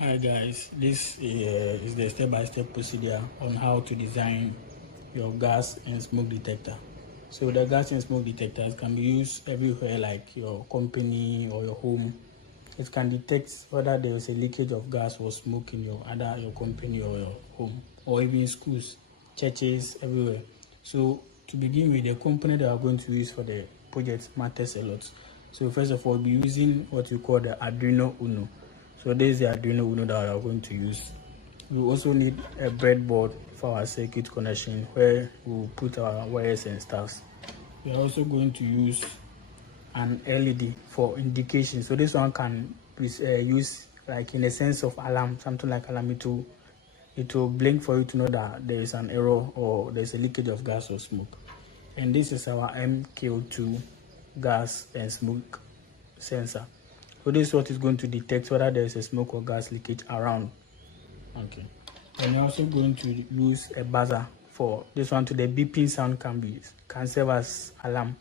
Hi guys, this is the step-by-step procedure on how to design your gas and smoke detector. So the gas and smoke detectors can be used everywhere, like your company or your home. It can detect whether there is a leakage of gas or smoke in your company or your home, or even schools, churches, everywhere. So to begin with, the component that we are going to use for the project matters a lot. So first of all, we'll be using what we call the Arduino Uno. So this is the Arduino Uno that we are going to use. We also need a breadboard for our circuit connection where we'll put our wires and stuff. We are also going to use an LED for indication. So this one can be used like in a sense of alarm, something like alarm. It will blink for you to know that there is an error or there's a leakage of gas or smoke. And this is our MKO2 gas and smoke sensor. So this is what is going to detect whether there is a smoke or gas leakage around. Okay. And you're also going to use a buzzer for this one. To the beeping sound can serve as alarm.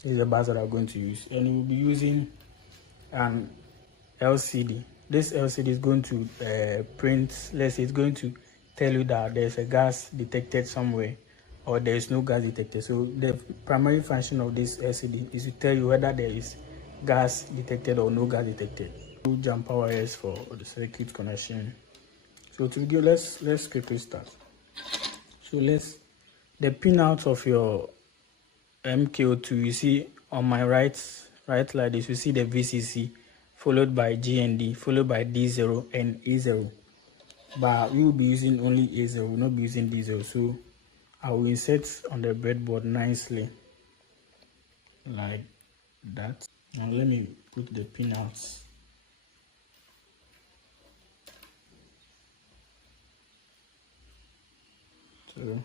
This is the buzzer I'm going to use, and we'll be using an LCD. This LCD is going to print. Let's say it's going to tell you that there's a gas detected somewhere, or there is no gas detected. So the primary function of this LCD is to tell you whether there is gas detected or no gas detected. Two jumper wires for the circuit connection. So to begin, let's quickly start. So the pin out of your MKO2, you see on my right like this, you see the VCC followed by GND followed by D0 and A0, but we will be using only A0, we will not be using D0. So I will insert on the breadboard nicely like that. Now let me put the pin out. So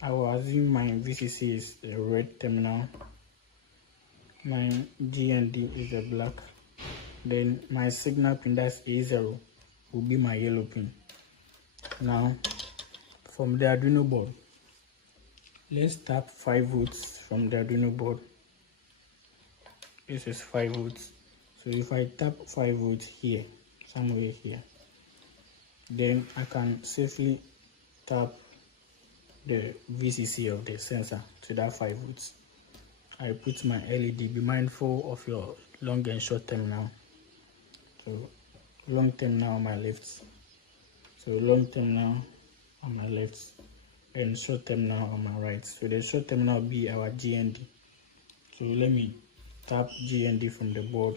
I will assume my VCC is a red terminal, my GND is a black, then my signal pin, that's A0, will be my yellow pin. Now from the Arduino board, let's tap 5 volts from the Arduino board. This is 5 volts. So if I tap 5 volts here, somewhere here, then I can safely tap the VCC of the sensor to that 5 volts. I put my LED. Be mindful of your long and short terminal. So long terminal on my left. So long terminal on my left and short terminal on my right. So the short terminal will be our GND. So let me tap GND from the board.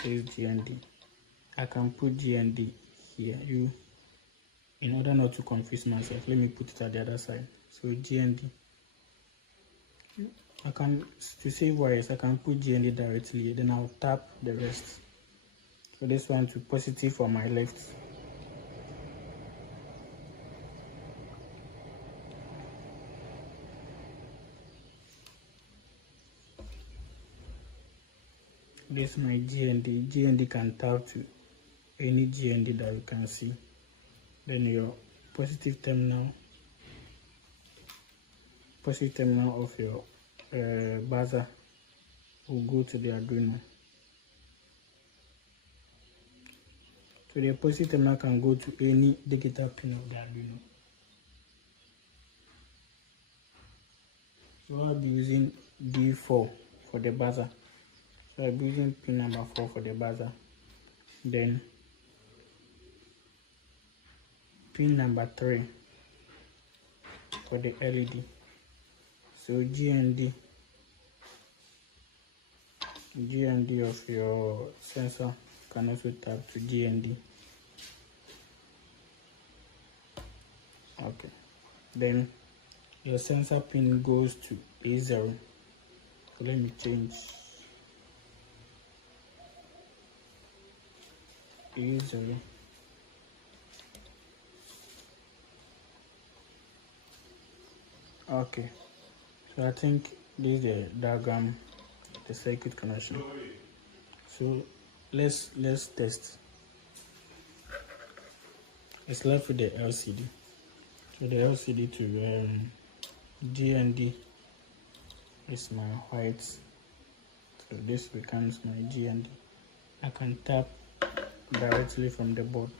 Here's GND. I can put GND here. In order not to confuse myself, let me put it at the other side. So GND. To save wires, I can put GND directly, then I'll tap the rest. So this one to positive for my left. This is my GND. GND can tap to any GND that you can see. Then your positive terminal of your buzzer will go to the Arduino. So the positive terminal can go to any digital pin of the Arduino. So I'll be using D4 for the buzzer. So I'll be using pin number 4 for the buzzer. Then pin number 3 for the LED. So GND of your sensor can also tap to GND. Okay. Then your sensor pin goes to A0. So let me change A0. Okay. So I think this is the diagram, the circuit connection. So let's test. It's left with the LCD. So the LCD to GND is my white. So this becomes my GND. I can tap directly from the board.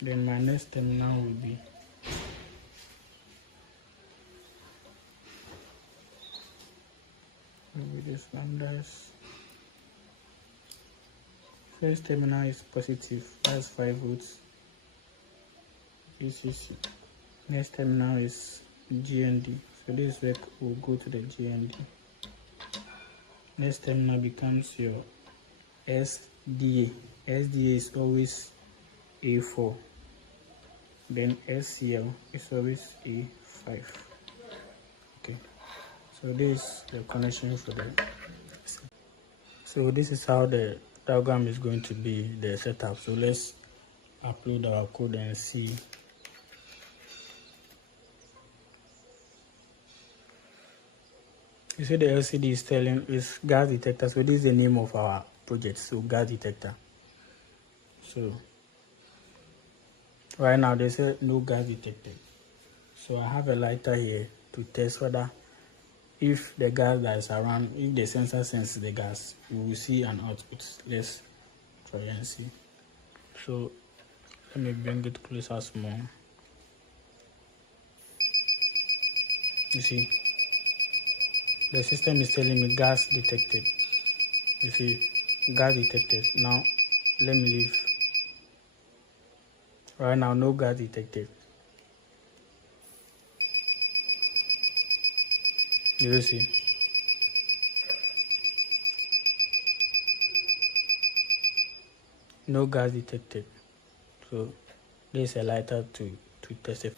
Then my next terminal will be this one. First terminal is positive, that's 5 volts VCC. Next terminal is GND, so this work will go to the GND. Next terminal becomes your SDA. SDA is always A4. Then SCL is always A5. Okay, so this is the connection for the. So this is how the diagram is going to be, the setup. So let's upload our code and see. You see the LCD is telling is gas detector. So this is the name of our project. So gas detector. So right now they say no gas detected. So I have a lighter here to test whether if the gas that is around, if the sensor senses the gas, we will see an output. Let's try and see. So let me bring it closer small. You see, the system is telling me gas detected. You see, gas detected. Now let me leave. Right now, no gas detected. You will see. No gas detected. So this is a lighter to test it.